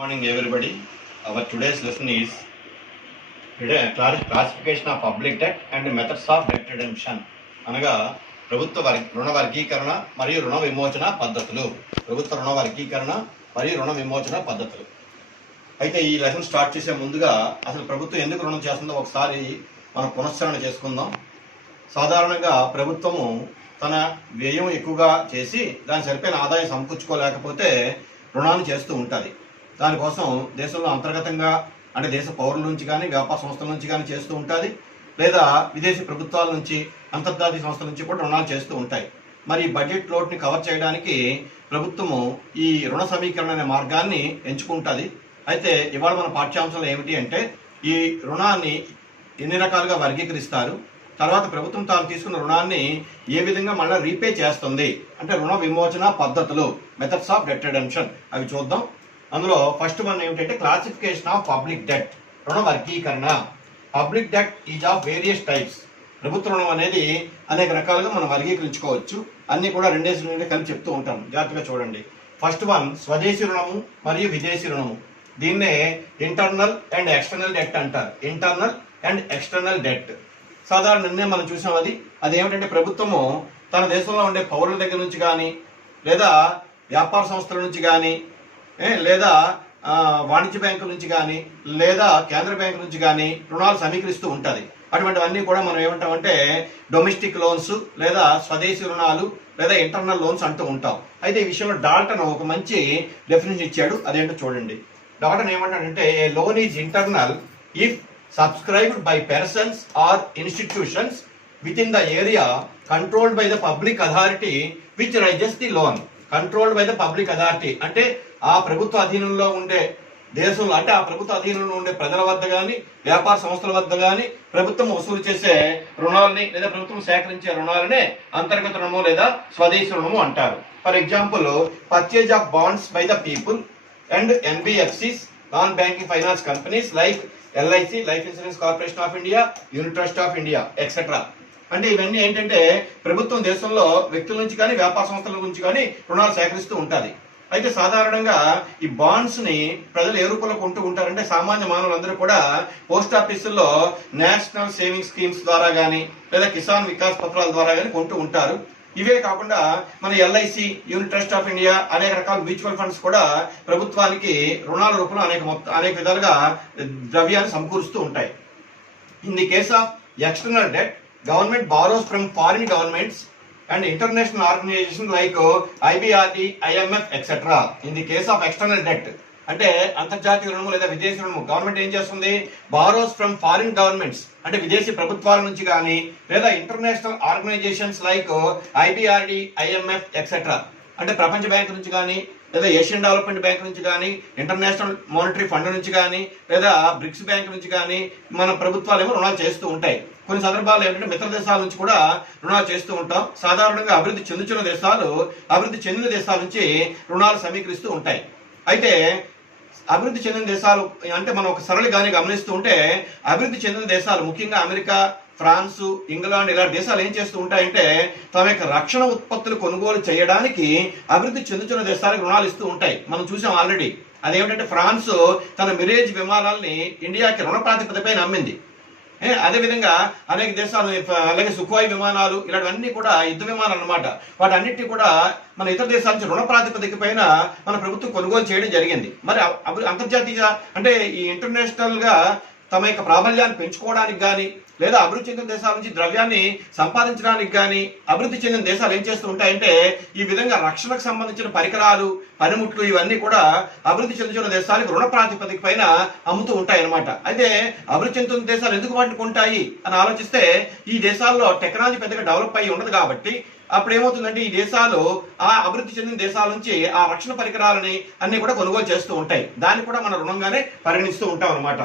Morning everybody. Our today's lesson is classification of public debt and methods of debt redemption. అనగా ప్రభుత్వ రుణ వర్గీకరణ మరియు రుణ విమోచన పద్ధతులు. ప్రభుత్వ రుణ వర్గీకరణ మరియు రుణ విమోచన పద్ధతులు. అయితే ఈ లెసన్ స్టార్ట్ చేసే ముందుగా అసలు ప్రభుత్వం ఎందుకు రుణం చేస్తుందో ఒకసారి మనం పునశ్చరణ చేసుకుందాం. సాధారణంగా ప్రభుత్వము తన వ్యయం ఎక్కువగా చేసి దాని సరిపోయిన ఆదాయం సమకూర్చుకోలేకపోతే రుణాలు చేస్తూ ఉంటుంది. దానికోసం దేశంలో అంతర్గతంగా అంటే దేశ పౌరుల నుంచి కానీ వ్యాపార సంస్థల నుంచి కానీ చేస్తూ ఉంటుంది, లేదా విదేశీ ప్రభుత్వాల నుంచి అంతర్జాతీయ సంస్థల నుంచి కూడా రుణాలు చేస్తూ ఉంటాయి. మరి బడ్జెట్ లోటుని కవర్ చేయడానికి ప్రభుత్వము ఈ రుణ సమీకరణ అనే మార్గాన్ని ఎంచుకుంటుంది. అయితే ఇవాళ మన పాఠ్యాంశంలో ఏమిటి అంటే ఈ రుణాన్ని ఎన్ని రకాలుగా వర్గీకరిస్తారు, తర్వాత ప్రభుత్వం తాను తీసుకున్న రుణాన్ని ఏ విధంగా మళ్ళీ రీపే చేస్తుంది అంటే రుణ విమోచన పద్ధతులు, మెథడ్స్ ఆఫ్ డెట్ రిడెంప్షన్, అవి చూద్దాం. అందులో ఫస్ట్ వన్ ఏమిటంటే క్లాసిఫికేషన్ ఆఫ్ పబ్లిక్ డెట్, రుణ వర్గీకరణ. Public debt is of various types. ప్రభుత్వ రుణం అనేది అనేక రకాలుగా మనం వర్గీకరించుకోవచ్చు. అన్ని కూడా రెండేసి కలిపి చెప్తూ ఉంటాను, జాగ్రత్తగా చూడండి. ఫస్ట్ వన్ స్వదేశీ రుణము మరియు విదేశీ రుణము. దీన్నే ఇంటర్నల్ అండ్ ఎక్స్టర్నల్ డెట్ అంటారు. ఇంటర్నల్ అండ్ ఎక్స్టర్నల్ డెట్ సాధారణ నిర్ణయం మనం చూసాం. అది ఏమిటంటే ప్రభుత్వము తన దేశంలో ఉండే పౌరుల దగ్గర నుంచి కానీ, లేదా వ్యాపార సంస్థల నుంచి కానీ, లేదా వాణిజ్య బ్యాంకుల నుంచి కానీ, లేదా కేంద్ర బ్యాంకుల నుంచి కానీ రుణాలు సమీకరిస్తూ ఉంటుంది. అటువంటివన్నీ కూడా మనం ఏమంటామంటే డొమెస్టిక్ లోన్స్, లేదా స్వదేశీ రుణాలు, లేదా ఇంటర్నల్ లోన్స్ అంటూ ఉంటాం. అయితే ఈ విషయంలో డాల్టన్ ఒక మంచి డెఫినేషన్ ఇచ్చాడు. అదేంటో చూడండి. డాల్టన్ ఏమంటాడంటే a loan is internal if subscribed by persons or institutions within the area controlled by the public authority which raises the loan. Controlled by the public authority అంటే ఆ ప్రభుత్వ అధీనంలో ఉండే దేశంలో, అంటే ఆ ప్రభుత్వ అధీనంలో ఉండే ప్రజల వద్ద కానీ, వ్యాపార సంస్థల వద్ద కానీ ప్రభుత్వం వసూలు చేసే రుణాలని, లేదా ప్రభుత్వం సేకరించే రుణాలనే అంతర్గత రుణము లేదా స్వదేశీ రుణము అంటారు. For example purchase of wands by the people and NBFCs, non banking finance companies like LIC, life insurance corporation of India, unit trust of India etcetera. అంటే ఇవన్నీ ఏంటంటే ప్రభుత్వం దేశంలో వ్యక్తుల నుంచి కానీ వ్యాపార సంస్థల నుంచి కానీ రుణాలు సేకరిస్తూ ఉంటుంది. అయితే సాధారణంగా ఈ బాండ్స్ ని ప్రజలు ఏ రూపంలో కొంటూ ఉంటారంటే సామాన్య మానవులందరూ కూడా పోస్ట్ ఆఫీసుల్లో నేషనల్ సేవింగ్ స్కీమ్స్ ద్వారా కానీ, లేదా కిసాన్ వికాస్ పత్రాల ద్వారా కానీ కొంటూ ఉంటారు. ఇవే కాకుండా మన LIC, unit trust of India, అనేక రకాల మ్యూచువల్ ఫండ్స్ కూడా ప్రభుత్వానికి రుణాల రూపంలో అనేక విధాలుగా ద్రవ్యాన్ని సమకూరుస్తూ ఉంటాయి. In the case of external debt, government borrows from foreign governments and international organizations like IBRD, IMF, etc. In the case of external debt, అంటే అంతర్జాతీయ రుణము లేదా విదేశీ రుణము, గవర్నమెంట్ ఏం చేస్తుంది? బారోస్ ఫ్రమ్ ఫారిన్ గవర్నమెంట్స్ అంటే విదేశీ ప్రభుత్వాల నుంచి కానీ, లేదా international organisations like IBRD, IMF, etcetera అంటే ప్రపంచ బ్యాంక్ నుంచి కానీ, లేదా ఏషియన్ డెవలప్మెంట్ బ్యాంక్ నుంచి కానీ, ఇంటర్నేషనల్ మానిటరీ ఫండ్ నుంచి కానీ, లేదా బ్రిక్స్ బ్యాంక్ నుంచి కానీ మన ప్రభుత్వాలు ఏమో రుణాలు చేస్తూ ఉంటాయి. కొన్ని సందర్భాలు ఏంటంటే మిత్ర దేశాల నుంచి కూడా రుణాలు చేస్తూ ఉంటాం. సాధారణంగా అభివృద్ధి చెందిన దేశాల నుంచి రుణాలు సమీకరిస్తూ ఉంటాయి. అయితే అభివృద్ధి చెందిన దేశాలు అంటే మనం ఒక సరళిగానే గమనిస్తూ ఉంటే అభివృద్ధి చెందిన దేశాలు ముఖ్యంగా అమెరికా, ఫ్రాన్సు, ఇంగ్లాండ్ ఇలాంటి దేశాలు ఏం చేస్తూ ఉంటాయంటే తమ యొక్క రక్షణ ఉత్పత్తులు కొనుగోలు చేయడానికి అభివృద్ధి చెందుతున్న దేశాలకు రుణాలు ఇస్తూ ఉంటాయి. మనం చూసాం ఆల్రెడీ. అదేమిటంటే ఫ్రాన్స్ తన మిరేజ్ విమానాలని ఇండియాకి రుణ ప్రాతిపదికపైన అమ్మింది. అదేవిధంగా అనేక దేశాలు, అలాగే సుఖోయ్ విమానాలు, ఇలాంటివన్నీ కూడా యుద్ధ విమానాలు అన్నమాట. వాటన్నిటిని కూడా మన ఇతర దేశాల నుంచి రుణ ప్రాతిపదిక పైన మన ప్రభుత్వం కొనుగోలు చేయడం జరిగింది. మరి అంతర్జాతీయ అంటే ఈ ఇంటర్నేషనల్ గా తమ యొక్క ప్రాబల్యాన్ని పెంచుకోవడానికి కానీ, లేదా అభివృద్ధి చెందిన దేశాల నుంచి ద్రవ్యాన్ని సంపాదించడానికి కానీ అభివృద్ధి చెందిన దేశాలు ఏం చేస్తూ ఉంటాయంటే ఈ విధంగా రక్షణకు సంబంధించిన పరికరాలు, పనిముట్లు ఇవన్నీ కూడా అభివృద్ధి చెందుతున్న దేశాలకు రుణ ప్రాతిపదిక పైన అమ్ముతూ ఉంటాయి అన్నమాట. అయితే అభివృద్ధి చెందుతున్న దేశాలు ఎందుకు వాటిని కొంటాయి అని ఆలోచిస్తే ఈ దేశాల్లో టెక్నాలజీ పెద్దగా డెవలప్ అయ్యి ఉండదు కాబట్టి అప్పుడు ఏమవుతుందంటే ఈ దేశాలు ఆ అభివృద్ధి చెందిన దేశాల నుంచి ఆ రక్షణ పరికరాలని అన్ని కూడా కొనుగోలు చేస్తూ ఉంటాయి. దాన్ని కూడా మన రుణంగానే పరిగణిస్తూ ఉంటాం అనమాట.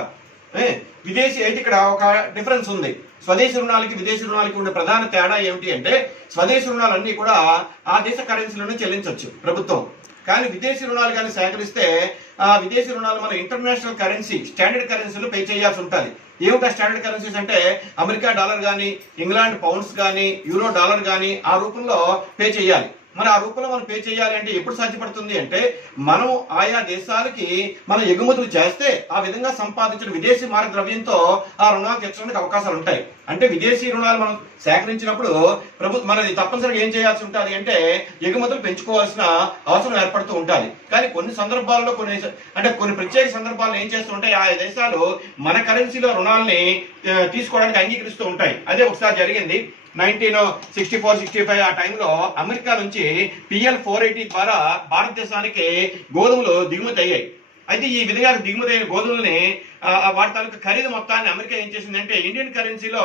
విదేశీ అయితే ఇక్కడ ఒక డిఫరెన్స్ ఉంది. స్వదేశీ రుణాలకి విదేశీ రుణాలకి ఉండే ప్రధాన తేడా ఏమిటి అంటే స్వదేశీ రుణాలన్నీ కూడా ఆ దేశ కరెన్సీలోనే చెల్లించవచ్చు ప్రభుత్వం. కానీ విదేశీ రుణాలు కానీ సేకరిస్తే ఆ విదేశీ రుణాలు మన ఇంటర్నేషనల్ కరెన్సీ, స్టాండర్డ్ కరెన్సీలో పే చేయాల్సి ఉంటుంది. ఏమిటా స్టాండర్డ్ కరెన్సీస్ అంటే అమెరికా డాలర్ కానీ, ఇంగ్లాండ్ పౌండ్స్ కానీ, యూరో డాలర్ కానీ ఆ రూపంలో పే చేయాలి. మరి ఆ రూపంలో మనం పే చేయాలి అంటే ఎప్పుడు సాధ్యపడుతుంది అంటే మనం ఆయా దేశాలకి మనం ఎగుమతులు చేస్తే ఆ విధంగా సంపాదించిన విదేశీ మారక ద్రవ్యంతో ఆ రుణాలు తీర్చడానికి అవకాశాలు ఉంటాయి. అంటే విదేశీ రుణాలు మనం సేకరించినప్పుడు ప్రభుత్వం మనది తప్పనిసరిగా ఏం చేయాల్సి ఉంటుంది అంటే ఎగుమతులు పెంచుకోవాల్సిన అవసరం ఏర్పడుతూ ఉంటుంది. కానీ కొన్ని సందర్భాల్లో కొన్ని ప్రత్యేక సందర్భాల్లో ఏం చేస్తుంటాయి, ఆయా దేశాలు మన కరెన్సీలో రుణాలని తీసుకోవడానికి అంగీకరిస్తూ ఉంటాయి. అదే ఒకసారి జరిగింది 1964-65 ఆ టైంలో అమెరికా నుంచి PL 480 ద్వారా భారతదేశానికి గోధుమలు దిగుమతి అయ్యాయి. అయితే ఈ విధంగా దిగుమతి అయిన గోధుమల్ని వాటి తాలూకు ఖరీదు మొత్తాన్ని అమెరికా ఏం చేసిందంటే ఇండియన్ కరెన్సీలో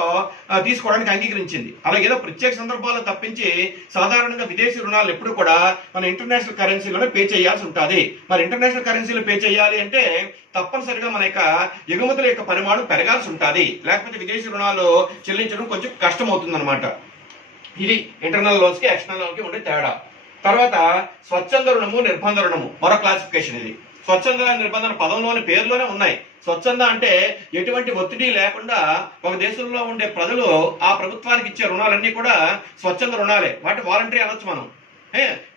తీసుకోవడానికి అంగీకరించింది. అలాగే ఏదో ప్రత్యేక సందర్భాల్లో తప్పించి సాధారణంగా విదేశీ రుణాలు ఎప్పుడు కూడా మన ఇంటర్నేషనల్ కరెన్సీలోనే పే చేయాల్సి ఉంటుంది. మరి ఇంటర్నేషనల్ కరెన్సీలో పే చేయాలి అంటే తప్పనిసరిగా మన యొక్క ఎగుమతుల యొక్క పరిమాణం పెరగాల్సి ఉంటుంది, లేకపోతే విదేశీ రుణాలు చెల్లించడం కొంచెం కష్టం అవుతుంది అనమాట. ఇది ఇంటర్నల్ లోన్స్ కి ఎక్స్టర్నల్ లోన్ కి ఉండే తేడా. తర్వాత స్వచ్ఛంద రుణము, నిర్బంధ రుణము మరో క్లాసిఫికేషన్. ఇది స్వచ్ఛంద నిర్బంధన పదంలోని పేరులోనే ఉన్నాయి. స్వచ్ఛంద అంటే ఎటువంటి ఒత్తిడి లేకుండా ఒక దేశంలో ఉండే ప్రజలు ఆ ప్రభుత్వానికి ఇచ్చే రుణాలన్నీ కూడా స్వచ్ఛంద రుణాలే, వాటి వాలంటరీ అనొచ్చు మనం.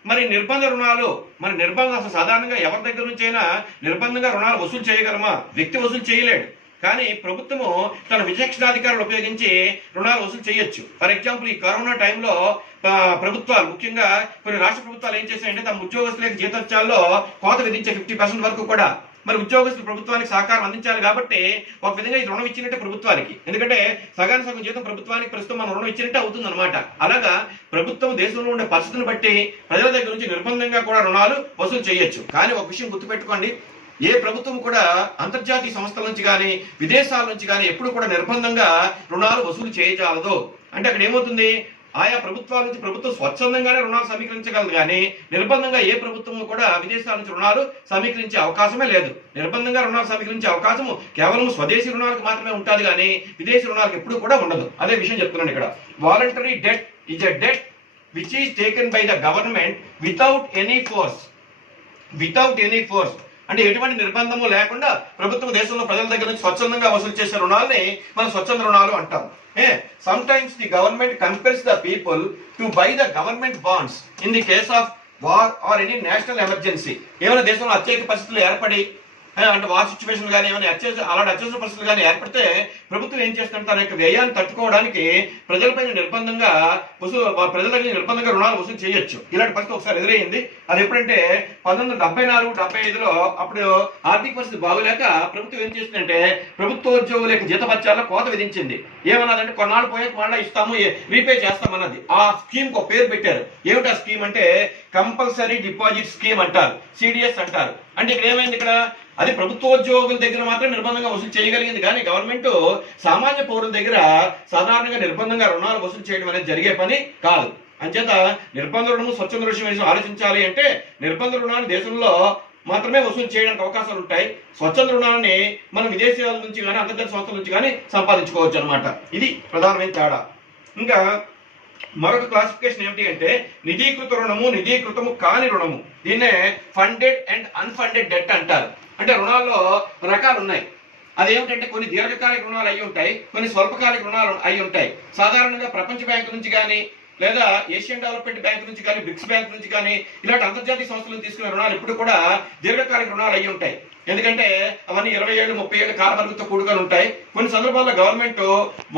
మరి నిర్బంధ రుణాలు, మరి నిర్బంధం అసలు సాధారణంగా ఎవరి దగ్గర నుంచి అయినా నిర్బంధంగా రుణాలు వసూలు చేయగలమా? వ్యక్తి వసూలు చేయలేడు, కానీ ప్రభుత్వము తన విచక్షణాధికారులు ఉపయోగించి రుణాలు వసూలు చేయొచ్చు. ఫర్ ఎగ్జాంపుల్ ఈ కరోనా టైంలో ప్రభుత్వాలు, ముఖ్యంగా కొన్ని రాష్ట్ర ప్రభుత్వాలు ఏం చేశాయంటే తమ ఉద్యోగస్తులకు జీతోత్సవాల్లో కోత విధించే 50% వరకు కూడా. మరి ఉద్యోగస్తులు ప్రభుత్వానికి సహకారం అందించాలి కాబట్టి ఒక విధంగా ఈ రుణం ఇచ్చినట్టే ప్రభుత్వానికి, ఎందుకంటే సగానికి సగం జీతం ప్రభుత్వానికి ప్రస్తుతం మనం రుణం ఇచ్చినట్టే అవుతుంది అనమాట. అలాగా ప్రభుత్వం దేశంలో ఉండే పరిస్థితిని బట్టి ప్రజల దగ్గర నుంచి నిర్బంధంగా కూడా రుణాలు వసూలు చేయొచ్చు. కానీ ఒక విషయం గుర్తుపెట్టుకోండి, ఏ ప్రభుత్వం కూడా అంతర్జాతీయ సంస్థల నుంచి కానీ విదేశాల నుంచి కానీ ఎప్పుడు కూడా నిర్బంధంగా రుణాలు వసూలు చేయజాలదు. అంటే అక్కడ ఏమవుతుంది, ఆయా ప్రభుత్వాల నుంచి ప్రభుత్వం స్వచ్ఛందంగానే రుణాలు సమీకరించగలదు, కానీ నిర్బంధంగా ఏ ప్రభుత్వం కూడా విదేశాల నుంచి రుణాలు సమీకరించే అవకాశమే లేదు. నిర్బంధంగా రుణాలు సమీకరించే అవకాశం కేవలం స్వదేశీ రుణాలకు మాత్రమే ఉంటుంది, కానీ విదేశీ రుణాలకు ఎప్పుడు కూడా ఉండదు. అదే విషయం చెప్తున్నాను ఇక్కడ. Voluntary debt is a debt which is taken by the government without any force. Without any force అంటే ఎటువంటి నిర్బంధము లేకుండా ప్రభుత్వం దేశంలో ప్రజల దగ్గర నుంచి స్వచ్ఛందంగా వసూలు చేసే రుణాలని మనం స్వచ్ఛంద రుణాలు అంటాం. Sometimes the government compels the people to buy the government bonds in the case of war or any national emergency. ఏమైనా దేశంలో అత్యధిక పరిస్థితులు ఏర్పడి అంటే వార్ సిచ్యువేషన్ కానీ ఏమైనా అలాంటి అత్యవసర పరిస్థితులు కానీ ఏర్పడితే ప్రభుత్వం ఏం చేస్తుంటే తన యొక్క వ్యయాన్ని తట్టుకోవడానికి ప్రజలపైన నిర్బంధంగా ప్రజల దగ్గర నిర్బంధంగా రుణాలు వసూలు చేయొచ్చు. ఇలాంటి పరిస్థితి ఒకసారి ఎదురైంది. అది ఎప్పుడంటే 1974-75లో అప్పుడు ఆర్థిక పరిస్థితి బాగోలేక ప్రభుత్వం ఏం చేసిందంటే ప్రభుత్వ ఉద్యోగుల యొక్క జీతభత్యాల్లో కోత విధించింది. ఏమన్నదంటే కొన్నాళ్ళు పోయాక మళ్ళీ ఇస్తాము, రీపే చేస్తామన్నది. ఆ స్కీమ్ కు పేరు పెట్టారు. ఏమిటి ఆ స్కీమ్ అంటే కంపల్సరీ డిపాజిట్ స్కీమ్ అంటారు, CDS అంటారు. అంటే ఇక్కడ ఏమైంది, ఇక్కడ అది ప్రభుత్వోద్యోగుల దగ్గర మాత్రం నిర్బంధంగా వసూలు చేయగలిగింది, కానీ గవర్నమెంట్ సామాన్య పౌరుల దగ్గర సాధారణంగా నిర్బంధంగా రుణాలు వసూలు చేయడం అనేది జరిగే పని కాదు. అంచేత నిర్బంధ రుణము స్వచ్ఛంద రుణం ఆలోచించాలి అంటే నిర్బంధ రుణాన్ని దేశంలో మాత్రమే వసూలు చేయడానికి అవకాశాలు ఉంటాయి. స్వచ్ఛంద రుణాన్ని మనం విదేశాల నుంచి కానీ అంతర్జాతీయ సంస్థల నుంచి కానీ సంపాదించుకోవచ్చు అనమాట. ఇది ప్రధానమైన తేడా. ఇంకా మరొక క్లాసిఫికేషన్ ఏమిటి అంటే నిధీకృత రుణము, నిధీకృతము కాని రుణము. దీన్నే ఫండెడ్ అండ్ అన్ఫండెడ్ డెట్ అంటారు. అంటే రుణాల్లో రకాలు ఉన్నాయి. అదేమిటంటే కొన్ని దీర్ఘకాలిక రుణాలు అయి ఉంటాయి, కొన్ని స్వల్పకాలిక రుణాలు అయి ఉంటాయి. సాధారణంగా ప్రపంచ బ్యాంకు నుంచి కానీ లేదా ఏషియన్ డెవలప్మెంట్ బ్యాంక్ నుంచి కానీ బ్రిక్స్ బ్యాంక్ నుంచి కానీ ఇలాంటి అంతర్జాతీయ సంస్థలు తీసుకునే రుణాలు ఇప్పుడు కూడా దీర్ఘకాలిక రుణాలు అయి ఉంటాయి. ఎందుకంటే అవన్నీ 20 ఏళ్ళు 30 ఏళ్ళ కాలపరిమితితో కూడుకొని ఉంటాయి. కొన్ని సందర్భాల్లో గవర్నమెంట్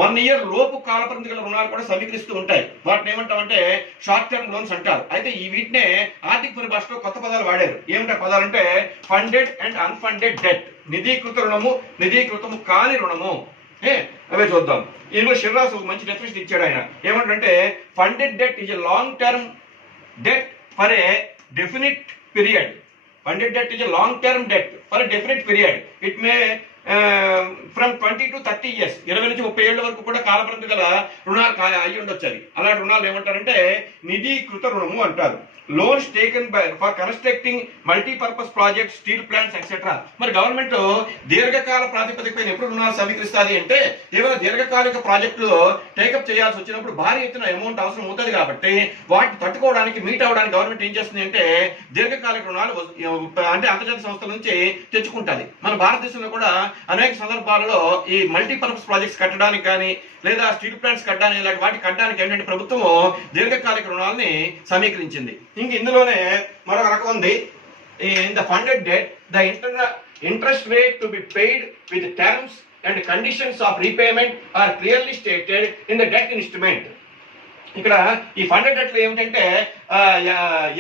1 ఇయర్ లోపు కాలపరిమితి గల రుణాలు కూడా సమీకరిస్తూ ఉంటాయి. వాటిని ఏమంటామంటే షార్ట్ టర్మ్ లోన్స్ అంటారు. అయితే ఈ వీటినే ఆర్థిక పరిభాషలో కొత్త పదాలు వాడారు. ఏమిటా పదాలంటే ఫండెడ్ అండ్ అన్ఫండెడ్ డెట్, నిధీకృత రుణము, నిధీకృతము కాని రుణము. అవే చూద్దాం. ఇందులో షిర్రాస్ ఒక మంచి డెఫినేషన్ ఇచ్చాడు ఆయన. ఏమంటే funded debt is a long term debt for a definite period. Funded debt is a long-term debt for a definite period. It may from 20 to 30 years, 20 నుంచి 30 ఏళ్ల వరకు కూడా కాలపరిమితి గల రుణాలు అయ్యి ఉండొచ్చు. అలాంటి రుణాలు ఏమంటారంటే నిధీకృత రుణము అంటారు. Loans taken by for constructing multipurpose project steel plants etcetera. మరి గవర్నమెంట్ దీర్ఘకాల ప్రాతిపదికపైన ఎప్పుడు రుణాలు సమీకరిస్తుంది అంటే ఏమైనా దీర్ఘకాలిక ప్రాజెక్టులు టేకప్ చేయాల్సి వచ్చినప్పుడు భారీ ఎత్తున అమౌంట్ అవసరం అవుతుంది కాబట్టి వాటిని తట్టుకోవడానికి మీట్ అవ్వడానికి గవర్నమెంట్ ఏం చేస్తుంది అంటే దీర్ఘకాలిక రుణాలు అంటే అంతర్జాతీయ సంస్థల నుంచి తెచ్చుకుంటుంది. మన భారతదేశంలో కూడా అనేక సందర్భాలలో ఈ మల్టీపర్పస్ ప్రాజెక్ట్స్ కట్టడానికి కానీ లేదా స్టీల్ ప్లాంట్స్ కట్టడానికి ఇలాంటి వాటి కట్టడానికి ఏంటంటే ప్రభుత్వం దీర్ఘకాలిక రుణాలని సమీకరించింది. ఇంక ఇందులోనే మరొక రకం ఉంది. In the funded debt the interest rate to be paid with terms and conditions of repayment are clearly stated in the debt instrument. ఇక్కడ ఈ ఫండెడ్ డెట్ ఏంటంటే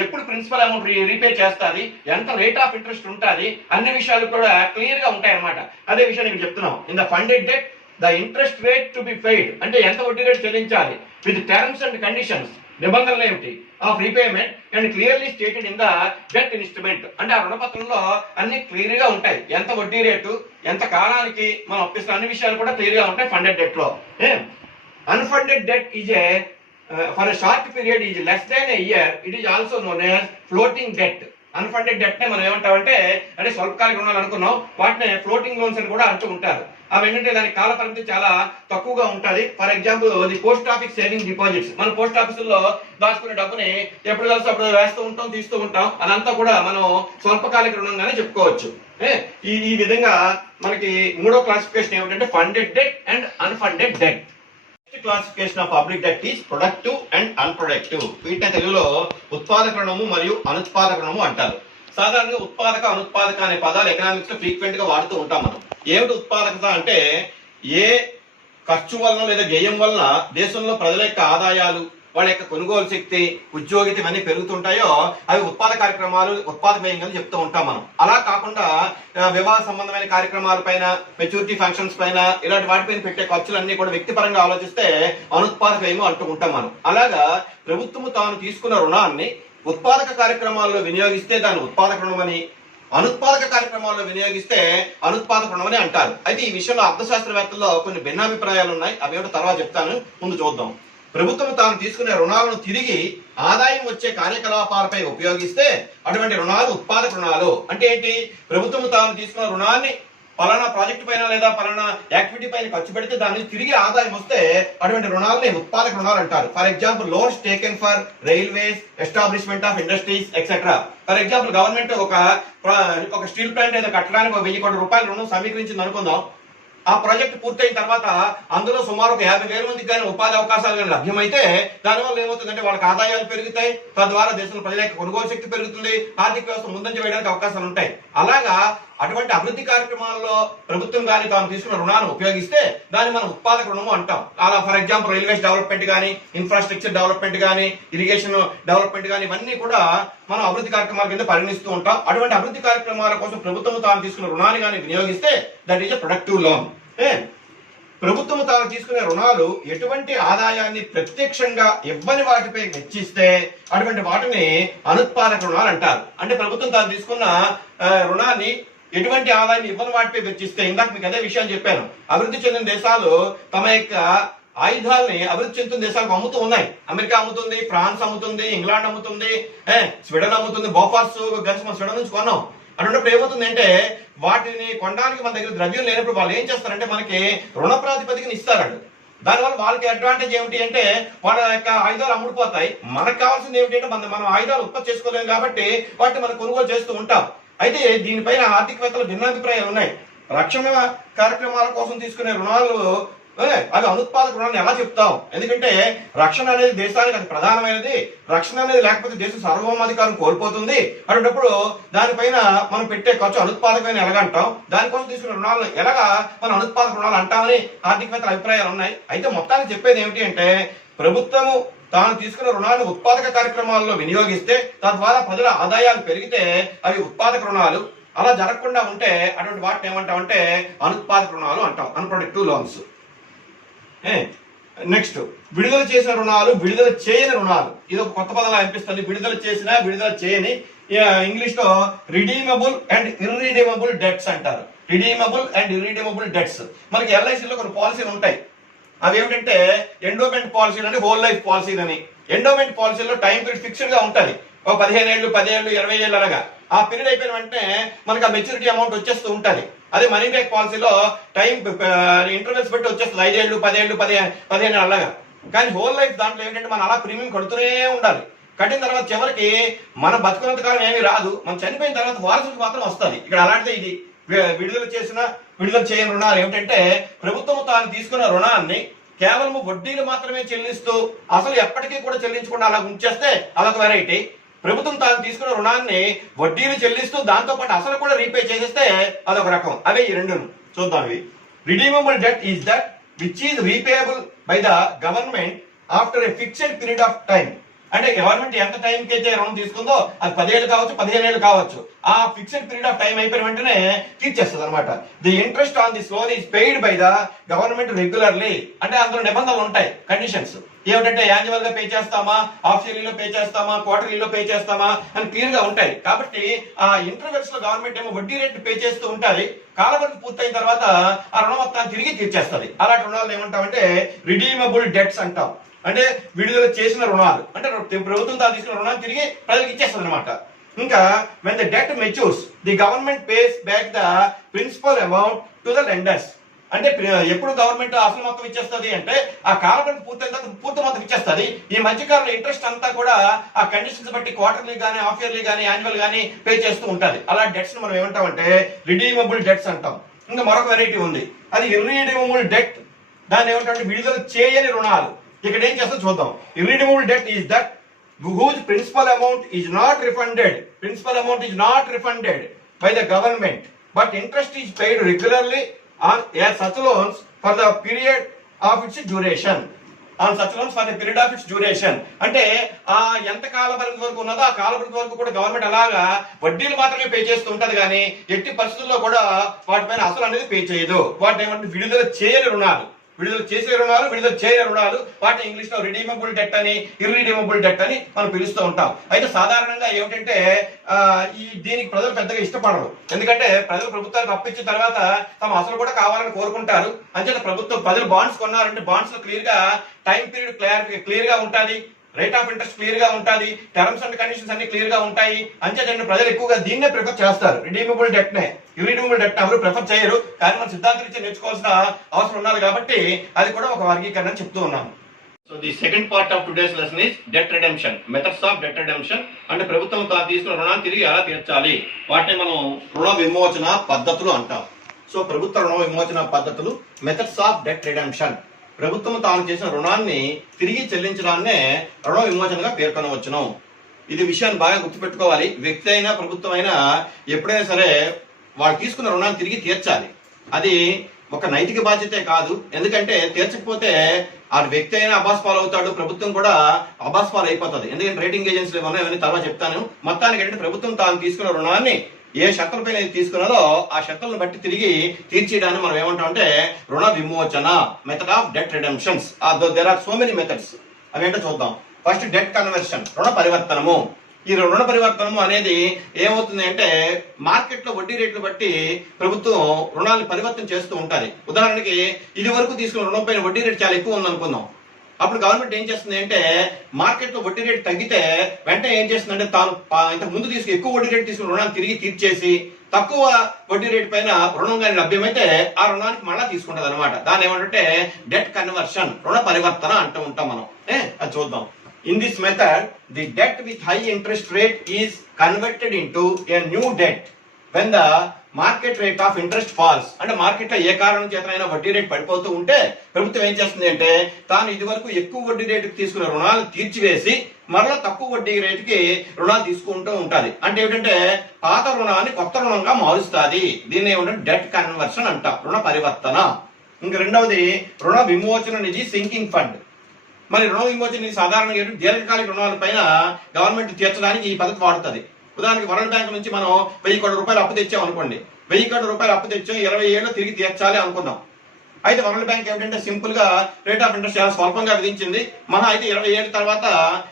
ఎప్పుడు ప్రిన్సిపల్ అమౌంట్ రీపే చేస్తుంది, ఎంత రేట్ ఆఫ్ ఇంట్రెస్ట్ ఉంటుంది, అన్ని విషయాలు కూడా క్లియర్ గా ఉంటాయి అన్నమాట. అదే విషయం నేను చెప్తున్నాం. In the funded debt the interest rate to be paid అంటే ఎంత వడ్డీ రేట్ చెల్లించాలి, విత్ టర్మ్స్ అండ్ కండిషన్స్ నిబంధనలు ఏమిటి, of repayment and clearly stated in the debt instrument అంటే ఆ రుణపత్రంలో అన్ని క్లియర్ గా ఉంటాయి. ఎంత వడ్డీ రేటు, ఎంత కాలానికి మనం అప్పిస్తున్న అన్ని విషయాలు కూడా క్లియర్ గా ఉంటాయి ఫండెడ్ డెట్ లో. Unfunded debt is A for a short period is less than a year it is also known as floating debt. Unfunded debt నే మనం ఏమంటామంటే అంటే స్వల్పకాలిక రుణాలు అనుకున్నాం, వాటిని ఫ్లోటింగ్ లోన్స్ అని కూడా అంటూ ఉంటారు. అవి ఏంటంటే దాని కాల పరిమితి చాలా తక్కువగా ఉంటుంది. For example the post office saving deposits, మన పోస్ట్ ఆఫీసుల్లో దాచుకునే డబ్బుని ఎప్పుడు కలిసి అప్పుడు వేస్తూ ఉంటాం, తీస్తూ ఉంటాం. అదంతా కూడా మనం స్వల్పకాలిక రుణంగానే చెప్పుకోవచ్చు. ఈ విధంగా మనకి మూడో క్లాసిఫికేషన్ ఏమిటంటే funded debt and unfunded debt. Classification of public debt is productive and unproductive. వీటిని తెలుగులో ఉత్పాదక రుణము మరియు అనుత్పాదక రుణము అంటారు. సాధారణంగా ఉత్పాదక అనుత్పాదక అనే పదాలు ఎకనామిక్స్ లో ఫ్రీక్వెంట్ గా వాడుతూ ఉంటాం మనం. ఏమిటి ఉత్పాదకత అంటే ఏ ఖర్చు వలన లేదా వ్యయం వలన దేశంలో ప్రజల యొక్క ఆదాయాలు, వాళ్ళ యొక్క కొనుగోలు శక్తి, ఉద్యోగిత ఇవన్నీ పెరుగుతుంటాయో అవి ఉత్పాదక కార్యక్రమాలు, ఉత్పాదక వ్యయంగా చెప్తూ ఉంటాం మనం. అలా కాకుండా వివాహ సంబంధమైన కార్యక్రమాల పైన, మెచ్యూరిటీ ఫంక్షన్స్ పైన ఇలాంటి వాటిపైన పెట్టే ఖర్చులన్నీ కూడా వ్యక్తిపరంగా ఆలోచిస్తే అనుత్పాదక వ్యయం అంటూ ఉంటాం మనం. అలాగా ప్రభుత్వము తాను తీసుకున్న రుణాన్ని ఉత్పాదక కార్యక్రమాల్లో వినియోగిస్తే దాన్ని ఉత్పాదక రుణమని, అనుత్పాదక కార్యక్రమాల్లో వినియోగిస్తే అనుత్పాదక రుణం అని అంటారు. అయితే ఈ విషయంలో అర్థశాస్త్రవేత్తల్లో కొన్ని భిన్నాభిప్రాయాలు ఉన్నాయి. అవేమిటో తర్వాత చెప్తాను, ముందు చూద్దాం. ప్రభుత్వం తాను తీసుకునే రుణాలను తిరిగి ఆదాయం వచ్చే కార్యకలాపాలపై ఉపయోగిస్తే అటువంటి రుణాలు ఉత్పాదక రుణాలు. అంటే ఏంటి, ప్రభుత్వం తాను తీసుకున్న రుణాన్ని పలానా ప్రాజెక్ట్ పైన లేదా పలానా యాక్టివిటీ పైన ఖర్చు పెడితే దాని తిరిగి ఆదాయం వస్తే అటువంటి రుణాలని ఉత్పాదక రుణాలు అంటారు. For example loans taken for railways, establishment of industries etcetera. For example government ఒక స్టీల్ ప్లాంట్ ఏదో కట్టడానికి 1000 కోట్ల రూపాయల రుణం సమీకరించింది అనుకుందాం. ఆ ప్రాజెక్ట్ పూర్తయిన తర్వాత అందులో సుమారు 50,000 మందికి కానీ ఉపాధి అవకాశాలు కానీ లభ్యమైతే దానివల్ల ఏమవుతుందంటే వాళ్ళకి ఆదాయాలు పెరుగుతాయి, తద్వారా దేశంలో ప్రజల యొక్క కొనుగోలు శక్తి పెరుగుతుంది, ఆర్థిక వ్యవస్థ ముందంజ వేయడానికి అవకాశాలు ఉంటాయి. అలాగా అటువంటి అభివృద్ధి కార్యక్రమాల్లో ప్రభుత్వం కానీ తాను తీసుకున్న రుణాలను ఉపయోగిస్తే దాన్ని మనం ఉత్పాదక రుణము అంటాం. అలా ఫర్ ఎగ్జాంపుల్ రైల్వేస్ డెవలప్మెంట్ కానీ, ఇన్ఫ్రాస్ట్రక్చర్ డెవలప్మెంట్ కానీ, ఇరిగేషన్ డెవలప్మెంట్ కానీ ఇవన్నీ కూడా మనం అభివృద్ధి కార్యక్రమాల కింద పరిగణిస్తూ ఉంటాం. అటువంటి అభివృద్ధి కార్యక్రమాల కోసం ప్రభుత్వం తాను తీసుకున్న రుణాన్ని కానీ వినియోగిస్తే that is a productive loan. ప్రభుత్వం తాను తీసుకునే రుణాలు ఎటువంటి ఆదాయాన్ని ప్రత్యక్షంగా ఇవ్వని వాటిపై వెచ్చిస్తే అటువంటి వాటిని అనుత్పాదక రుణాలు అంటారు. అంటే ప్రభుత్వం తాను తీసుకున్న రుణాన్ని ఎటువంటి ఆదాయాన్ని ఇవ్వని వాటిపై వెచ్చిస్తే, ఇందాక మీకు అదే విషయాన్ని చెప్పాను, అభివృద్ధి చెందిన దేశాలు తమ యొక్క ఆయుధాలని అభివృద్ధి చెందుతున్న దేశాలకు అమ్ముతూ ఉన్నాయి. అమెరికా అమ్ముతుంది, ఫ్రాన్స్ అమ్ముతుంది, ఇంగ్లాండ్ అమ్ముతుంది, స్వీడన్ అమ్ముతుంది. బోఫార్స్ గన్స్ మనం స్వీడన్ నుంచి కొన్నాం. అటువంటిప్పుడు ఏమవుతుంది అంటే వాటిని కొనడానికి మన దగ్గర ద్రవ్యం లేనప్పుడు వాళ్ళు ఏం చేస్తారంటే మనకి రుణ ప్రాతిపదికన ఇస్తారండి. దానివల్ల వాళ్ళకి అడ్వాంటేజ్ ఏమిటి అంటే వాళ్ళ యొక్క ఆయుధాలు అమ్ముడుపోతాయి. మనకు కావాల్సింది ఏమిటి అంటే మనం ఆయుధాలు ఉత్పత్తి చేసుకోలేము కాబట్టి వాటిని మనం కొనుగోలు చేస్తూ ఉంటాం. అయితే దీనిపైన ఆర్థికవేత్తలు భిన్నాభిప్రాయాలు ఉన్నాయి. రక్షణ కార్యక్రమాల కోసం తీసుకునే రుణాలు అవి అనుత్పాదక రుణాన్ని ఎలా చెప్తాం? ఎందుకంటే రక్షణ అనేది దేశానికి అది ప్రధానమైనది. రక్షణ అనేది లేకపోతే దేశం సార్వభౌమాధికారం కోల్పోతుంది. అటువంటిప్పుడు దానిపైన మనం పెట్టే ఖర్చు అనుత్పాదకమైన ఎలాగంటాం? దానికోసం తీసుకున్న రుణాలను ఎలాగా మనం అనుత్పాదక రుణాలు అంటామని ఆర్థికవేత్తల అభిప్రాయాలు ఉన్నాయి. అయితే మొత్తానికి చెప్పేది ఏమిటి అంటే ప్రభుత్వము తాను తీసుకున్న రుణాలను ఉత్పాదక కార్యక్రమాల్లో వినియోగిస్తే తద్వారా ప్రజల ఆదాయాలు పెరిగితే అవి ఉత్పాదక రుణాలు. అలా జరగకుండా ఉంటే అటువంటి వాటిని ఏమంటామంటే అనుత్పాదక రుణాలు అంటాం, అన్ప్రొడక్టివ్ లోన్స్. నెక్స్ట్ విడుదల చేసిన రుణాలు, విడుదల చేయని రుణాలు. ఇది ఒక కొత్త పదంలా అనిపిస్తుంది. విడుదల చేసిన, విడుదల చేయని. ఇంగ్లీష్ లో రిడీమబుల్ అండ్ ఇర్రిడీమబుల్ డెట్స్ అంటారు. Redeemable and irredeemable debts. మనకి ఎల్ఐసిలో కొన్ని పాలసీలు ఉంటాయి. అవి ఏమిటంటే ఎండోమెంట్ పాలసీలు అంటే హోల్ లైఫ్ పాలసీలు అని. ఎండోమెంట్ పాలసీలో టైం పీరియడ్ ఫిక్స్డ్ గా ఉంటుంది. ఓ 15 ఏళ్ళు 10 ఏళ్ళు 20 ఏళ్ళు అలాగా ఆ పీరియడ్ అయిపోయిన వెంటనే మనకి ఆ మెచ్యూరిటీ అమౌంట్ వచ్చేస్తూ ఉంటుంది. అదే మనీ బ్యాక్ పాలసీలో టైం ఇంటర్వెల్స్ పెట్టి వచ్చేస్తుంది 5 ఏళ్ళు 10 ఏళ్ళు 15 అలాగా. కానీ హోల్ లైఫ్ దాంట్లో ఏంటంటే మనం అలా ప్రీమియం కడుతూనే ఉండాలి. కట్టిన తర్వాత చివరికి మన బతుకున్నంత కాలం ఏమీ రాదు, మనం చనిపోయిన తర్వాత వారసులకు మాత్రం వస్తుంది. ఇక్కడ అలాంటిదే ఇది. విడుదల చేయని రుణాలు ఏమిటంటే ప్రభుత్వం తాను తీసుకున్న రుణాన్ని కేవలం వడ్డీలు మాత్రమే చెల్లిస్తూ అసలు ఎప్పటికీ కూడా చెల్లించకుండా అలా ఉంచేస్తే అదొక వెరైటీ. ప్రభుత్వం తాను తీసుకున్న రుణాన్ని వడ్డీలు చెల్లిస్తూ దాంతో పాటు అసలు కూడా రీపే చేసేస్తే అదొక రకం. అవే ఈ రెండు చూద్దాం. ఇవి redeemable debt is that which is repayable by the government after a fixed period of time. అంటే గవర్నమెంట్ ఎంత టైంకి అయితే రుణం తీసుకుందో అది 10 ఏళ్ళు కావచ్చు 15 ఏళ్ళు కావచ్చు, ఆ ఫిక్స్డ్ పీరియడ్ ఆఫ్ టైం అయిపోయిన వెంటనే తీర్చేస్తుంది అనమాట. The interest on this loan is paid by the government regularly. అంటే అందులో నిబంధనలు ఉంటాయి, కండిషన్స్ ఏమిటంటే యాన్యువల్ గా పే చేస్తామా, హాఫ్ ఇయర్లీలో పే చేస్తామా, క్వార్టర్లీలో పే చేస్తామా అని క్లియర్ గా ఉంటాయి. కాబట్టి ఆ ఇంటర్వెల్స్ లో గవర్నమెంట్ ఏమో వడ్డీ రేట్ పే చేస్తూ ఉంటుంది. కాలపరిమితి పూర్తయిన తర్వాత ఆ రుణ మొత్తాన్ని తిరిగి తీర్చేస్తుంది. అలాంటి రుణాలు ఏమంటామంటే రిడీమబుల్ డెట్స్ అంటాం. అంటే విడుదల చేసిన రుణాలు, అంటే ప్రభుత్వం తాను తీసుకున్న రుణాలు తిరిగి ప్రజలకు ఇచ్చేస్తుంది అనమాట. ఇంకా when the debt matures, the government pays back the principal amount to the lenders. అంటే ఎప్పుడు గవర్నమెంట్ అసలు మొత్తం ఇచ్చేస్తుంది అంటే ఆ కాలపరిమితి పూర్తయిన తర్వాత పూర్తి మొత్తం ఇచ్చేస్తుంది. ఈ మధ్యకాలంలో ఇంట్రెస్ట్ అంతా కూడా ఆ కండిషన్స్ బట్టి క్వార్టర్లీ కానీ, హాఫ్ ఇయర్లీ కానీ, యాన్యువల్ కానీ పే చేస్తూ ఉంటుంది. అలా డెట్స్ మనం ఏమంటామంటే రిడీమబుల్ డెట్స్ అంటాం. ఇంకా మరొక వెరైటీ ఉంది, అది ఇర్రిడీమబుల్ డెట్. దాన్ని ఏమంటామంటే విడుదల చేయని రుణాలు. ఇక్కడ ఏం చేస్తా చూద్దాం. Irredeemable debt is that whose principal amount is not refunded by the government, but interest is paid regularly on such loans for the period of its duration. అంటే ఆ ఎంత కాల పరిమితి వరకు ఉన్నదో ఆ కాల పరిమితి వరకు కూడా గవర్నమెంట్ అలాగా వడ్డీలు మాత్రమే పే చేస్తూ ఉంటది, కానీ ఎట్టి పరిస్థితుల్లో కూడా వాటిపైన అసలు అనేది పే చేయదు. వాటి ఏమంటే విడుదల చేయని రుణాలు. విడుదల చేసే రుణాలు, విడుదల చేయని రుణాలు, వాటిని ఇంగ్లీష్ లో రిడీమబుల్ డెట్ అని, ఇర్రిడీమబుల్ డెట్ అని మనం పిలుస్తూ ఉంటాం. అయితే సాధారణంగా ఏమిటంటే దీనికి ప్రజలు పెద్దగా ఇష్టపడరు. ఎందుకంటే ప్రజలు ప్రభుత్వానికి అప్పించిన తర్వాత తమ అసలు కూడా కావాలని కోరుకుంటారు. అంచేత ప్రజలు బాండ్స్ కొన్నారంటే బాండ్స్ లో క్లియర్ గా టైం పీరియడ్ క్లియర్ గా ఉంటుంది, రేట్ ఆఫ్ ఇంట్రెస్ట్ క్లియర్ గా ఉంటుంది, టర్మ్స్ అండ్ కండిషన్స్ అన్ని క్లియర్ గా ఉంటాయి. అంచేతంటే ప్రజలు ఎక్కువగా దీన్నే ప్రిఫర్ చేస్తారు, రిడీమబుల్ డెట్ నే. ఇర్రిడీమబుల్ డెట్ ఎవరు ప్రిఫర్ చేయరు, కానీ మన సిద్ధాంతం నుంచి నేర్చుకోవాల్సిన అవసరం ఉన్నది కాబట్టి అది కూడా ఒక వర్గీకరణ చెప్తూ ఉన్నాను. So the second part of today's lesson is debt redemption, methods of debt redemption. అంటే ప్రభుత్వం తాను తీసుకున్న రుణాన్ని తిరిగి ఎలా తీర్చాలి, వాటిని మనం రుణ విమోచన పద్ధతులు అంటాం. సో ప్రభుత్వ రుణ విమోచన పద్ధతులు, మెథడ్స్ ఆఫ్ డెట్ రిడెంప్షన్. ప్రభుత్వం తాను చేసిన రుణాన్ని తిరిగి చెల్లించడాన్నే రుణ విమోచనగా పేర్కొనవచ్చును. ఇది విషయాన్ని బాగా గుర్తుపెట్టుకోవాలి. వ్యక్తి అయినా ప్రభుత్వం అయినా ఎప్పుడైనా సరే వాళ్ళు తీసుకున్న రుణాన్ని తిరిగి తీర్చాలి. అది ఒక నైతిక బాధ్యతే కాదు. ఎందుకంటే తీర్చకపోతే ఆ వ్యక్తి అయినా అబాస్ పాలు అవుతాడు, ప్రభుత్వం కూడా అబాస్ పాలు అయిపోతుంది. ఎందుకంటే రేటింగ్ ఏజెన్సీలు ఏమన్నా ఇవన్నీ తర్వాత చెప్తాను. మొత్తానికి ఏంటంటే ప్రభుత్వం తాను తీసుకున్న రుణాన్ని ఏ షరతులపైన తీసుకున్నదో ఆ షరతులను బట్టి తిరిగి తీర్చేయడాన్ని మనం ఏమంటాం అంటే రుణ విమోచన, method of debt redemptions. There are so many methods. అవేంటో చూద్దాం. ఫస్ట్ డెట్ కన్వర్షన్, రుణ పరివర్తనము. ఈ రుణ పరివర్తనము అనేది ఏమవుతుంది అంటే మార్కెట్ లో వడ్డీ రేట్లు బట్టి ప్రభుత్వం రుణాలను పరివర్తన చేస్తూ ఉంటుంది. ఉదాహరణకి ఇది వరకు తీసుకున్న రుణం పైన వడ్డీ రేటు చాలా ఎక్కువ ఉందనుకుందాం. అప్పుడు గవర్నమెంట్ ఏం చేస్తుంది అంటే మార్కెట్ లో వడ్డీ రేటు తగ్గితే వెంటనే ఏం చేస్తుందంటే తాను ఇంతకు ముందు ఎక్కువ వడ్డీ రేటు తీసుకున్న రుణాన్ని తిరిగి తీర్చేసి తక్కువ వడ్డీ రేటు పైన రుణం కానీ లభ్యమైతే ఆ రుణానికి మళ్ళా తీసుకుంటది అనమాట. దాన్ని ఏమంటే డెట్ కన్వర్షన్, రుణ పరివర్తన అంటూ ఉంటాం మనం. అది చూద్దాం. In this method, the debt with high interest rate is converted into a new debt when the market rate of interest falls. అంటే మార్కెట్ లో ఏ కారణం చేతనైనా వడ్డీ రేటు పడిపోతూ ఉంటే ప్రభుత్వం ఏం చేస్తుంది అంటే తాను ఇది వరకు ఎక్కువ వడ్డీ రేటుకి తీసుకున్న రుణాలు తీర్చివేసి మరలా తక్కువ వడ్డీ రేటుకి రుణాలు తీసుకుంటూ ఉంటది. అంటే ఏమిటంటే పాత రుణాన్ని కొత్త రుణంగా మారుస్తుంది. దీన్ని ఏమంటే డెట్ కన్వర్షన్ అంట, రుణ పరివర్తన. ఇంకా రెండవది రుణ విమోచన నిధి, సింకింగ్ ఫండ్. మరి రుణ విమోచన నిధి సాధారణంగా దీర్ఘకాలిక రుణాల పైన గవర్నమెంట్ తీర్చడానికి ఈ పద్ధతి వాడుతుంది. ఉదాహరణకి వరల్డ్ బ్యాంక్ నుంచి మనం 1000 కోట్ల రూపాయలు అప్పు తెచ్చాం అనుకోండి. 1000 కోట్ల రూపాయలు అప్పు తెచ్చాం, 20 ఏళ్ళు తిరిగి తీర్చాలి అనుకుందాం. అయితే వరల్డ్ బ్యాంక్ ఏమిటంటే సింపుల్ గా రేట్ ఆఫ్ ఇంట్రెస్ట్ చాలా స్వల్పంగా విధించింది. మనం అయితే 20 ఏళ్ళ తర్వాత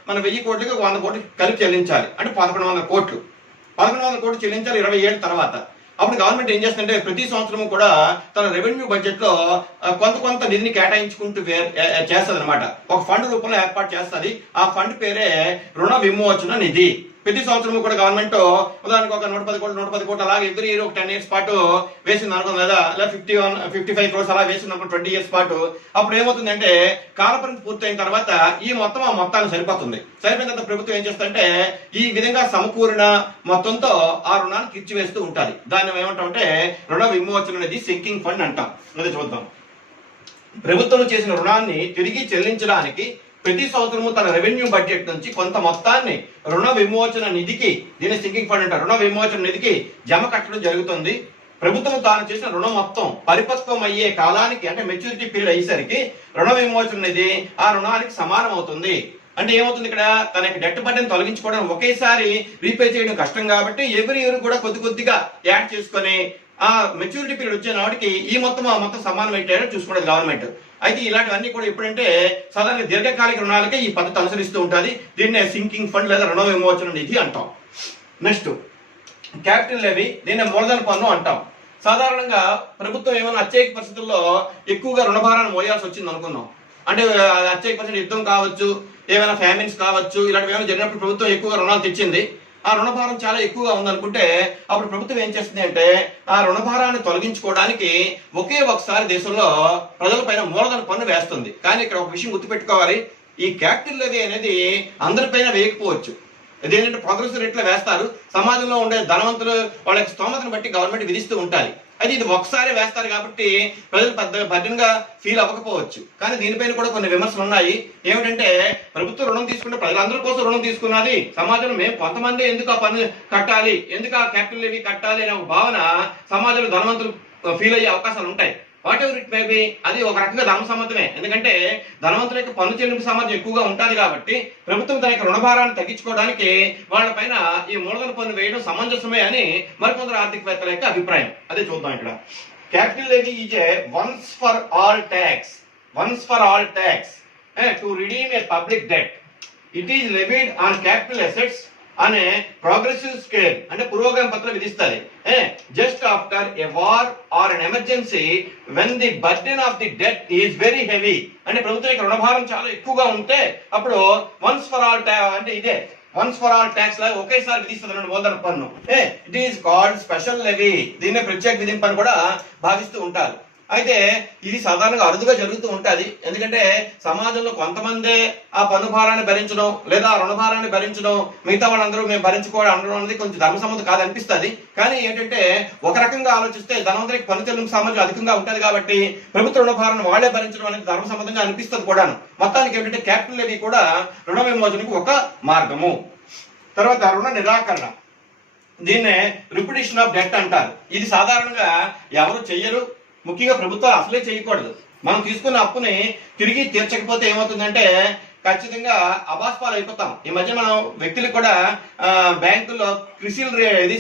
మన 1000 కోట్లకి 100 కోట్లు కలిపి చెల్లించాలి. అంటే 1100 కోట్లు. 1100 కోట్లు చెల్లించాలి 20 ఏళ్ళ తర్వాత. అప్పుడు గవర్నమెంట్ ఏం చేస్తుందంటే ప్రతి సంవత్సరం కూడా తన రెవెన్యూ బడ్జెట్ లో కొంత నిధిని కేటాయించుకుంటూ చేస్తుంది అనమాట. ఒక ఫండ్ రూపంలో ఏర్పాటు చేస్తుంది. ఆ ఫండ్ పేరే రుణ విమోచన నిధి. ప్రతి సంవత్సరం కూడా గవర్నమెంట్ ఉదాహరణకు ఒక 110 కోట్లు అలాగే ఎవ్రీ ఇయర్ ఒక 10 years పాటు వేసింది అనుకుంది లేదా 55 crores అలా వేసింది అనుకో 20 years పాటు. అప్పుడు ఏమవుతుందంటే కాలపరిమితి పూర్తయిన తర్వాత ఈ మొత్తాన్ని సరిపోతుంది. సరిపోయిన తర్వాత ప్రభుత్వం ఏం చేస్తుందంటే ఈ విధంగా సమకూరిన మొత్తంతో ఆ రుణాన్ని తీర్చివేస్తూ ఉంటుంది. దాన్ని ఏమంటామంటే రుణ విమోచన అనేది సింకింగ్ ఫండ్ అంటాం. అదే చూద్దాం. ప్రభుత్వం చేసిన రుణాన్ని తిరిగి చెల్లించడానికి ప్రతి సంవత్సరము తన రెవెన్యూ బడ్జెట్ నుంచి కొంత మొత్తాన్ని రుణ విమోచన నిధికి, దీన్ని సింకింగ్ ఫండ్ అంటారు, రుణ విమోచన నిధికి జమ కట్టడం జరుగుతుంది. ప్రభుత్వం తాను చేసిన రుణం మొత్తం పరిపక్వం అయ్యే కాలానికి అంటే మెచ్యూరిటీ పీరియడ్ అయ్యేసరికి రుణ విమోచన నిధి ఆ రుణానికి సమానం అవుతుంది. అంటే ఏమవుతుంది, ఇక్కడ తనకి డెట్ బడ్డీని తొలగించుకోవడం ఒకేసారి రీపే చేయడం కష్టం కాబట్టి ఎవ్రీ ఇయర్ కూడా కొద్దిగా యాడ్ చేసుకొని ఆ మెచ్యూరిటీ పీరియడ్ వచ్చే నాటికి ఈ మొత్తం సమానం పెట్టారని చూసుకునేది గవర్నమెంట్. అయితే ఇలాంటివన్నీ కూడా ఎప్పుడంటే సాధారణ దీర్ఘకాలిక రుణాలకే ఈ పద్ధతి అనుసరిస్తూ ఉంటుంది. దీన్నే సింకింగ్ ఫండ్ లేదా రుణ విమోచన నిధి అంటాం. నెక్స్ట్ క్యాపిటల్ లెవీ, దీన్నే మూలధన పన్ను అంటాం. సాధారణంగా ప్రభుత్వం ఏమైనా అత్యయిక పరిస్థితుల్లో ఎక్కువగా రుణభారాన్ని మోయాల్సి వచ్చింది అనుకున్నాం. అంటే అత్యయిక పరిస్థితి యుద్ధం కావచ్చు, ఏమైనా ఫ్యామిన్స్ కావచ్చు, ఇలాంటివి ఏమైనా జరిగినప్పుడు ప్రభుత్వం ఎక్కువగా రుణాలు తెచ్చింది. ఆ రుణభారం చాలా ఎక్కువగా ఉందనుకుంటే అప్పుడు ప్రభుత్వం ఏం చేస్తుంది అంటే ఆ రుణభారాన్ని తొలగించుకోవడానికి ఒకే ఒకసారి దేశంలో ప్రజలపైన మూలధన పన్ను వేస్తుంది. కానీ ఇక్కడ ఒక విషయం గుర్తుపెట్టుకోవాలి, ఈ క్యాపిటల్ లెవీ అనేది అందరిపైన వేయకపోవచ్చు. ఇదేంటంటే ప్రోగ్రెసివ్ రేట్లో వేస్తారు. సమాజంలో ఉండే ధనవంతులు వాళ్ళ స్తోమతను బట్టి గవర్నమెంట్ విధిస్తూ ఉంటాయి. అయితే ఇది ఒకసారి వేస్తారు కాబట్టి ప్రజలు పెద్ద బడ్డెన్గా ఫీల్ అవ్వకపోవచ్చు. కానీ దీనిపైన కూడా కొన్ని విమర్శలు ఉన్నాయి. ఏమిటంటే ప్రభుత్వం రుణం తీసుకుంటే ప్రజలందరి కోసం రుణం తీసుకున్నది, సమాజంలో మేము కొంతమంది ఎందుకు ఆ పన్ను కట్టాలి, ఎందుకు ఆ క్యాపిటల్ లెవీ కట్టాలి అనే ఒక భావన సమాజంలో ధనవంతులు ఫీల్ అయ్యే అవకాశాలు ఉంటాయి. What ever it may be, అది ఒక రకంగా ధర్మసమ్మతమే. ఎందుకంటే ధనవంతుల యొక్క పన్ను చెల్లింపు సామర్థ్యం ఎక్కువగా ఉంటుంది కాబట్టి ప్రభుత్వం తన యొక్క రుణభారాన్ని తగ్గించుకోవడానికి వాళ్ళపైన ఈ మూలధన పన్ను వేయడం సమంజసమే అని మరికొందరు ఆర్థికవేత్తల యొక్క అభిప్రాయం. అదే చూద్దాం ఇక్కడ. Capital levy is a once for all tax to redeem a public debt. It is levied on capital assets అనే ప్రోగ్రెసివ్ స్కేల్, అంటే పురోగమన పత్రం విధిస్తుంది. Just after a war or an emergency when the burden of the debt is very heavy, అంటే ప్రభుత్వం యొక్క రుణభారం చాలా ఎక్కువగా ఉంటే అప్పుడు వన్స్ ఫర్ ఆల్ అంటే ఇదే వన్స్ ఫర్ ఆల్ ట్యాక్స్ లాగా ఒకేసారి విధిస్తుంది మూలధన పన్ను. It is called special levy. దీన్నే ప్రత్యేక విధింపు అని కూడా భావిస్తూ ఉంటారు. అయితే ఇది సాధారణంగా అరుదుగా జరుగుతూ ఉంటుంది. ఎందుకంటే సమాజంలో కొంతమందే ఆ పన్ను భారాన్ని భరించడం లేదా రుణభారాన్ని భరించడం, మిగతా వాళ్ళందరూ మేము భరించుకోవడం అనడం అనేది కొంచెం ధర్మసమ్మతం కాదనిపిస్తుంది. కానీ ఏంటంటే ఒక రకంగా ఆలోచిస్తే ధనవంతుడికి పన్ను చెల్లింపు సామర్థ్యం అధికంగా ఉంటుంది కాబట్టి ప్రభుత్వ రుణభారాన్ని వాళ్లే భరించడం అనేది ధర్మసమ్మతంగా అనిపిస్తుంది కూడాను. మొత్తానికి ఏంటంటే క్యాపిటల్ లెవీ కూడా రుణ విమోచనకు ఒక మార్గము. తర్వాత రుణ నిరాకరణ, దీన్నే రిపిటిషన్ ఆఫ్ డెట్ అంటారు. ఇది సాధారణంగా ఎవరు చెయ్యరు, ముఖ్యంగా ప్రభుత్వాలు అసలే చేయకూడదు. మనం తీసుకున్న అప్పుని తిరిగి తీర్చకపోతే ఏమవుతుందంటే ఖచ్చితంగా అబాస్పాలు అయిపోతాం. ఈ మధ్య మనం వ్యక్తులకు కూడా బ్యాంకుల్లో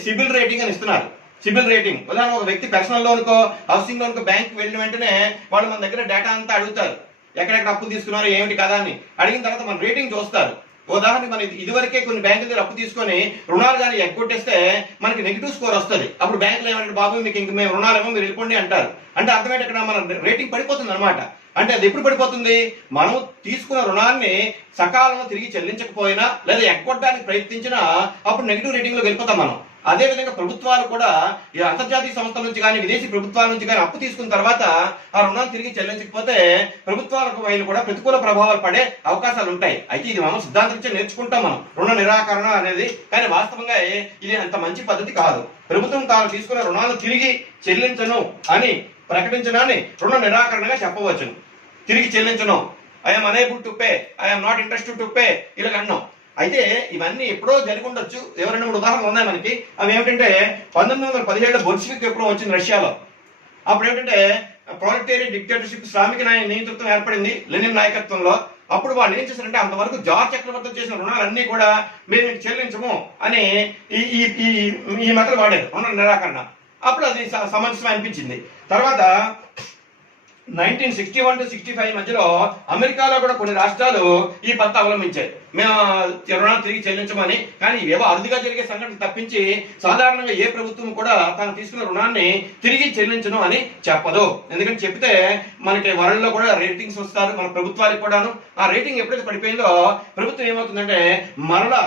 సిబిల్ రేటింగ్ అని ఇస్తున్నారు. సిబిల్ రేటింగ్ ఉదాహరణ ఒక వ్యక్తి పర్సనల్ లోన్కో హౌసింగ్ లోన్కో బ్యాంక్ వెళ్ళిన వెంటనే వాళ్ళు మన దగ్గర డేటా అంతా అడుగుతారు, ఎక్కడెక్కడ అప్పు తీసుకున్నారు ఏమిటి కదా అని. అడిగిన తర్వాత మన రేటింగ్ చూస్తారు. ఉదాహరణకి మనం ఇదివరకే కొన్ని బ్యాంకుల దగ్గర అప్పు తీసుకొని రుణాలు కానీ ఎగ్గొట్టేస్తే మనకి నెగిటివ్ స్కోర్ వస్తుంది. అప్పుడు బ్యాంకులు ఏమంటే బాబు మీకు ఇంక మేము రుణాలేమో మీరు వెళ్ళిపోండి అంటారు. అంటే అర్థమైతే అక్కడ మన రేటింగ్ పడిపోతుంది అనమాట. అంటే అది ఎప్పుడు పడిపోతుంది, మనం తీసుకున్న రుణాన్ని సకాలంలో తిరిగి చెల్లించకపోయినా లేదా ఎగ్గొట్టడానికి ప్రయత్నించినా అప్పుడు నెగిటివ్ రేటింగ్ లో వెళ్ళిపోతాం మనం. అదే విధంగా ప్రభుత్వాలు కూడా ఈ అంతర్జాతీయ సంస్థల నుంచి కానీ విదేశీ ప్రభుత్వాల నుంచి కానీ అప్పు తీసుకున్న తర్వాత ఆ రుణాలు తిరిగి చెల్లించకపోతే ప్రభుత్వాలకు పైన కూడా ప్రతికూల ప్రభావాలు పడే అవకాశాలు ఉంటాయి. అయితే ఇది మనం సిద్ధాంతం నేర్చుకుంటాం మనం రుణ నిరాకరణ అనేది. కానీ వాస్తవంగా ఇది అంత మంచి పద్ధతి కాదు. ప్రభుత్వం తాను తీసుకున్న రుణాలు తిరిగి చెల్లించను అని ప్రకటించడాన్ని రుణ నిరాకరణగా చెప్పవచ్చును. తిరిగి చెల్లించను, I'm unable to pay, I'm not interested to pay ఇలా అన్నాం. అయితే ఇవన్నీ ఎప్పుడో జరిగి ఉండొచ్చు. ఎవరైనా 3 ఉదాహరణలు ఉన్నాయి మనకి. అవి ఏమిటంటే 1917 బొల్షివిక్ విప్లవం వచ్చింది రష్యాలో. అప్పుడు ఏమిటంటే ప్రొలెటేరియట్ డిక్టేటర్షిప్, శ్రామిక నేతృత్వం ఏర్పడింది లెనిన్ నాయకత్వంలో. అప్పుడు వాళ్ళు ఏం చేశారంటే అంతవరకు జార్జ్ చక్రవర్తి చేసిన రుణాలన్నీ కూడా మేము చెల్లించము అని ఈ మెథడ్ వాడారు, రుణ నిరాకరణ. అప్పుడు అది సమంజసం అనిపించింది. తర్వాత 1961 to 65 మధ్యలో అమెరికాలో కూడా కొన్ని రాష్ట్రాలు ఈ పద్ధతి అవలంబించాయి, మేము రుణాలు తిరిగి చెల్లించమని. కానీ ఏవో అరుదుగా జరిగే సంఘటన తప్పించి సాధారణంగా ఏ ప్రభుత్వం కూడా తాను తీసుకున్న రుణాన్ని తిరిగి చెల్లించను అని చెప్పదు. ఎందుకంటే చెప్తే మనకి వరల్డ్ లో కూడా రేటింగ్స్ వస్తారు మన ప్రభుత్వాలకు కూడాను. ఆ రేటింగ్ ఎప్పుడైతే పడిపోయిందో ప్రభుత్వం ఏమవుతుందంటే మరలా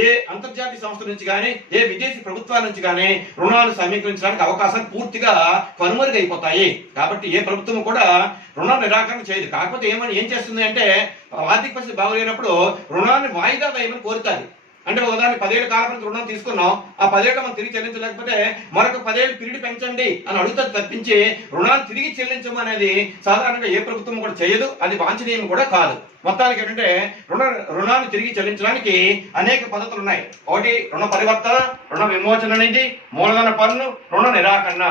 ఏ అంతర్జాతీయ సంస్థల నుంచి కానీ ఏ విదేశీ ప్రభుత్వాల నుంచి కానీ రుణాలు సమీకరించడానికి అవకాశాలు పూర్తిగా కనుమరుగైపోతాయి. కాబట్టి ఏ ప్రభుత్వం కూడా రుణ నిరాకరణ చేయదు. కాకపోతే ఏం చేస్తుంది అంటే ఆర్థిక పరిస్థితి బాగోలేనప్పుడు రుణాన్ని వాయిదా వేయమని కోరుతారు. అంటే ఉదాహరణ 10 ఏళ్ల కాలం రుణం తీసుకున్నాం, ఆ 10 ఏళ్ళు మనం తిరిగి చెల్లించలేకపోతే మరొక 10 ఏళ్ళు పీరియడ్ పెంచండి అని అడుగుతారు తప్పించి రుణాలు తిరిగి చెల్లించమనేది సాధారణంగా ఏ ప్రభుత్వం కూడా చేయదు. అది వాంఛనీయం కూడా కాదు. మొత్తానికి ఏంటంటే రుణాన్ని తిరిగి చెల్లించడానికి అనేక పద్ధతులు ఉన్నాయి. ఒకటి రుణ పరివర్తన, రుణ విమోచన అనేది, మూలధన పన్ను, రుణ నిరాకరణ,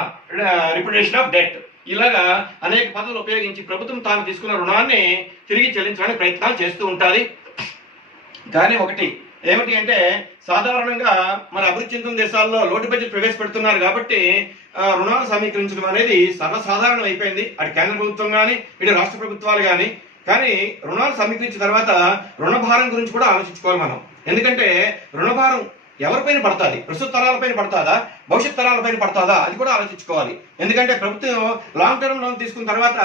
రిపిటేషన్ ఆఫ్ డెట్. ఇలాగా అనేక పద్ధతులు ఉపయోగించి ప్రభుత్వం తాను తీసుకున్న రుణాన్ని తిరిగి చెల్లించడానికి ప్రయత్నాలు చేస్తూ ఉంటుంది. కానీ ఒకటి ఏమిటి అంటే సాధారణంగా మన అభివృద్ధి చెందిన దేశాల్లో లోటు బడ్జెట్ ప్రవేశపెడుతున్నారు కాబట్టి రుణాలు సమీకరించడం అనేది సర్వసాధారణం అయిపోయింది. అటు కేంద్ర ప్రభుత్వం కానీ ఇటు రాష్ట్ర ప్రభుత్వాలు కానీ రుణాలు సమీకరించిన తర్వాత రుణభారం గురించి కూడా ఆలోచించుకోవాలి మనం. ఎందుకంటే రుణభారం ఎవరిపైన పడుతుంది? ప్రస్తుత తరాలపైన పడుతుందా, భవిష్యత్ తరాలపైన పడుతుందా, అది కూడా ఆలోచించుకోవాలి. ఎందుకంటే ప్రభుత్వం లాంగ్ టర్మ్ లోన్ తీసుకున్న తర్వాత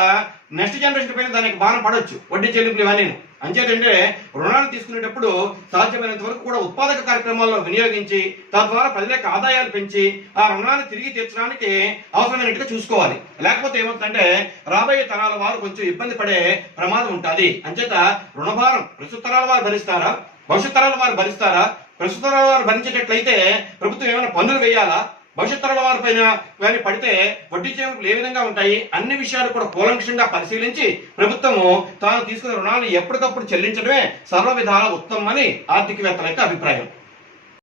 నెక్స్ట్ జనరేషన్ పైన దానికి భారం పడవచ్చు, వడ్డీ చెల్లింపులు ఇవన్నీ. అంచేతంటే రుణాలు తీసుకునేటప్పుడు సాధ్యమైనంత వరకు కూడా ఉత్పాదక కార్యక్రమాల్లో వినియోగించి తద్వారా ప్రజలకు ఆదాయాలు పెంచి ఆ రుణాన్ని తిరిగి తీర్చడానికి అవసరమైనట్టుగా చూసుకోవాలి. లేకపోతే ఏమవుతుందంటే రాబోయే తరాల వారు కొంచెం ఇబ్బంది పడే ప్రమాదం ఉంటుంది. అంచేత రుణభారం ప్రస్తుత తరాల వారు భరిస్తారా, భవిష్యత్ తరాల వారు భరిస్తారా? ప్రస్తుత తరాల వారు భరించేటట్లయితే ప్రభుత్వం ఏమైనా పన్నులు వేయాలా? భవిష్యత్ తరాల వారి పైన కానీ పడితే వడ్డీ చెల్లింపులు ఏ విధంగా ఉంటాయి? అన్ని విషయాలు కూడా కూలంకషంగా పరిశీలించి ప్రభుత్వము తాను తీసుకున్న రుణాలను ఎప్పటికప్పుడు చెల్లించడమే సర్వ విధాల ఉత్తమమని ఆర్థికవేత్తల యొక్క అభిప్రాయం.